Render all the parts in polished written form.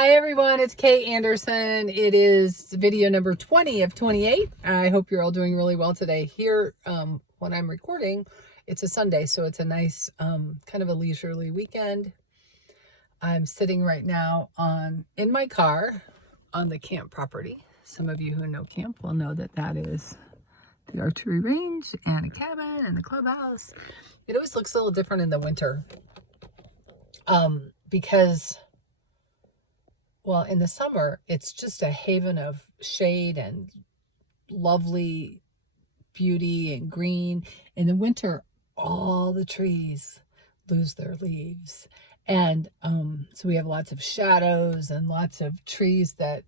Hi everyone, it's Kay Anderson. It is video number 20 of 28. I hope you're all doing really well today. Here, when I'm recording, it's a Sunday, so it's a nice kind of a leisurely weekend. I'm sitting right now in my car on the camp property. Some of you who know camp will know that that is the archery range and a cabin and the clubhouse. It always looks a little different in the winter because, well, in the summer, it's just a haven of shade and lovely beauty and green. In the winter, all the trees lose their leaves. And so we have lots of shadows and lots of trees that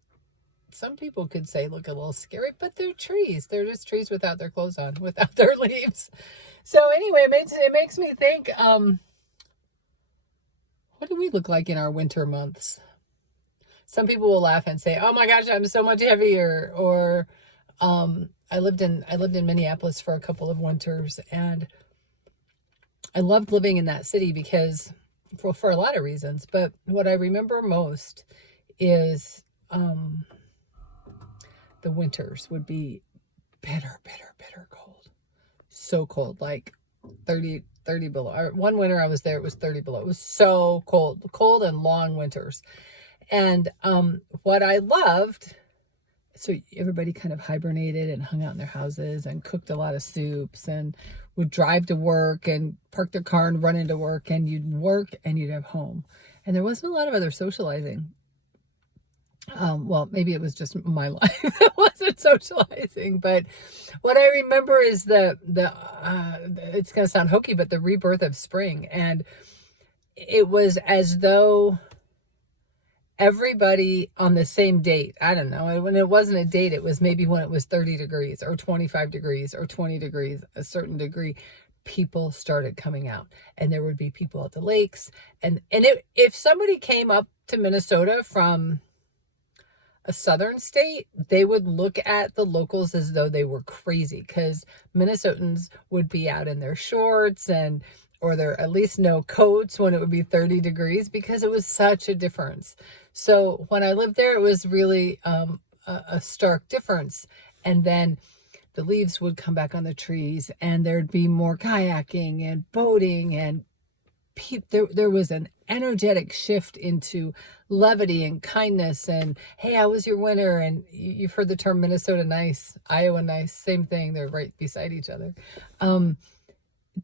some people could say look a little scary, but they're trees. They're just trees without their clothes on, without their leaves. So anyway, it makes me think, what do we look like in our winter months? Some people will laugh and say, "Oh my gosh, I'm so much heavier." Or I lived in Minneapolis for a couple of winters, and I loved living in that city because for a lot of reasons. But what I remember most is the winters would be bitter cold. So cold, like 30 below. One winter I was there, it was 30 below. It was so cold and long winters. And what I loved, so everybody kind of hibernated and hung out in their houses and cooked a lot of soups and would drive to work and park their car and run into work, and you'd work and you'd have home. And there wasn't a lot of other socializing. Well, maybe it was just my life that wasn't socializing, but what I remember is it's going to sound hokey, but the rebirth of spring. And it was as though everybody on the same date, I don't know, when it wasn't a date, it was maybe when it was 30 degrees or 25 degrees or 20 degrees, a certain degree, people started coming out, and there would be people at the lakes. And if somebody came up to Minnesota from a southern state, they would look at the locals as though they were crazy, because Minnesotans would be out in their shorts or there at least no coats when it would be 30 degrees, because it was such a difference. So when I lived there, it was really a stark difference. And then the leaves would come back on the trees, and there'd be more kayaking and boating, and there was an energetic shift into levity and kindness. And hey, how was your winter? And you've heard the term Minnesota nice, Iowa nice, same thing. They're right beside each other.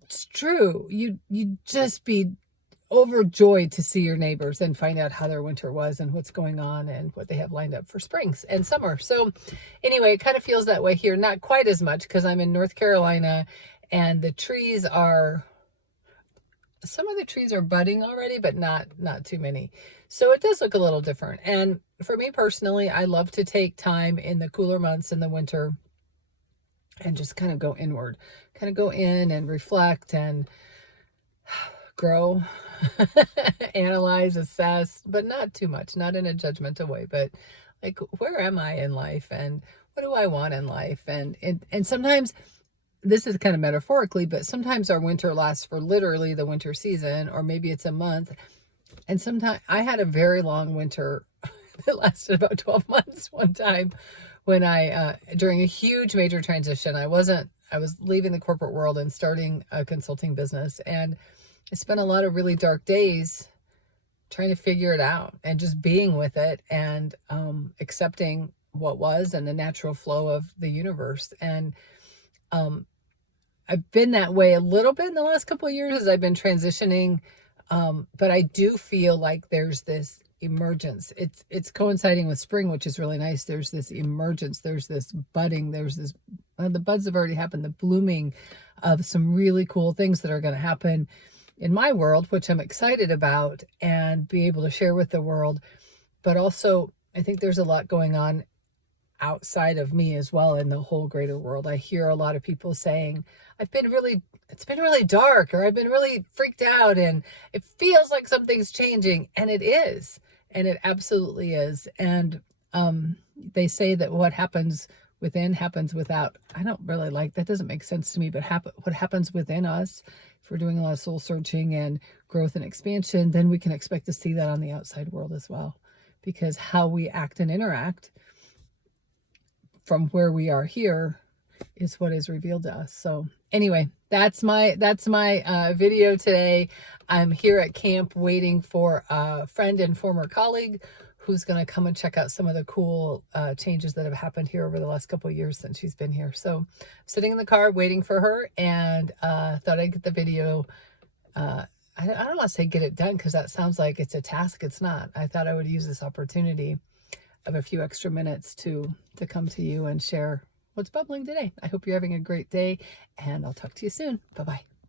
It's true. You'd just be overjoyed to see your neighbors and find out how their winter was and what's going on and what they have lined up for springs and summer. So anyway, it kind of feels that way here. Not quite as much, because I'm in North Carolina, and some of the trees are budding already, but not too many. So it does look a little different. And for me personally, I love to take time in the cooler months in the winter and just kind of go inward, kind of go in and reflect and grow, analyze, assess, but not too much, not in a judgmental way, but like, where am I in life, and what do I want in life? And sometimes, this is kind of metaphorically, but sometimes our winter lasts for literally the winter season, or maybe it's a month. And sometimes I had a very long winter that lasted about 12 months one time when during a huge major transition. I was leaving the corporate world and starting a consulting business, and I spent a lot of really dark days trying to figure it out and just being with it and accepting what was and the natural flow of the universe. And I've been that way a little bit in the last couple of years as I've been transitioning. But I do feel like there's this emergence. It's coinciding with spring, which is really nice. There's this emergence. There's this budding. There's this, the buds have already happened, the blooming of some really cool things that are going to happen in my world, which I'm excited about and be able to share with the world. But also, I think there's a lot going on outside of me as well in the whole greater world. I hear a lot of people saying, it's been really dark, or I've been really freaked out, and it feels like something's changing. And it is, and it absolutely is. And they say that what happens within happens without. I don't really like that. Doesn't make sense to me. But what happens within us, if we're doing a lot of soul searching and growth and expansion, then we can expect to see that on the outside world as well. because how we act and interact from where we are here is what is revealed to us. So anyway, that's my video today. I'm here at camp waiting for a friend and former colleague who's going to come and check out some of the cool changes that have happened here over the last couple of years since she's been here. So I'm sitting in the car waiting for her, and thought I'd get the video. I don't want to say get it done, because that sounds like it's a task. It's not. I thought I would use this opportunity of a few extra minutes to come to you and share what's bubbling today. I hope you're having a great day, and I'll talk to you soon. Bye-bye.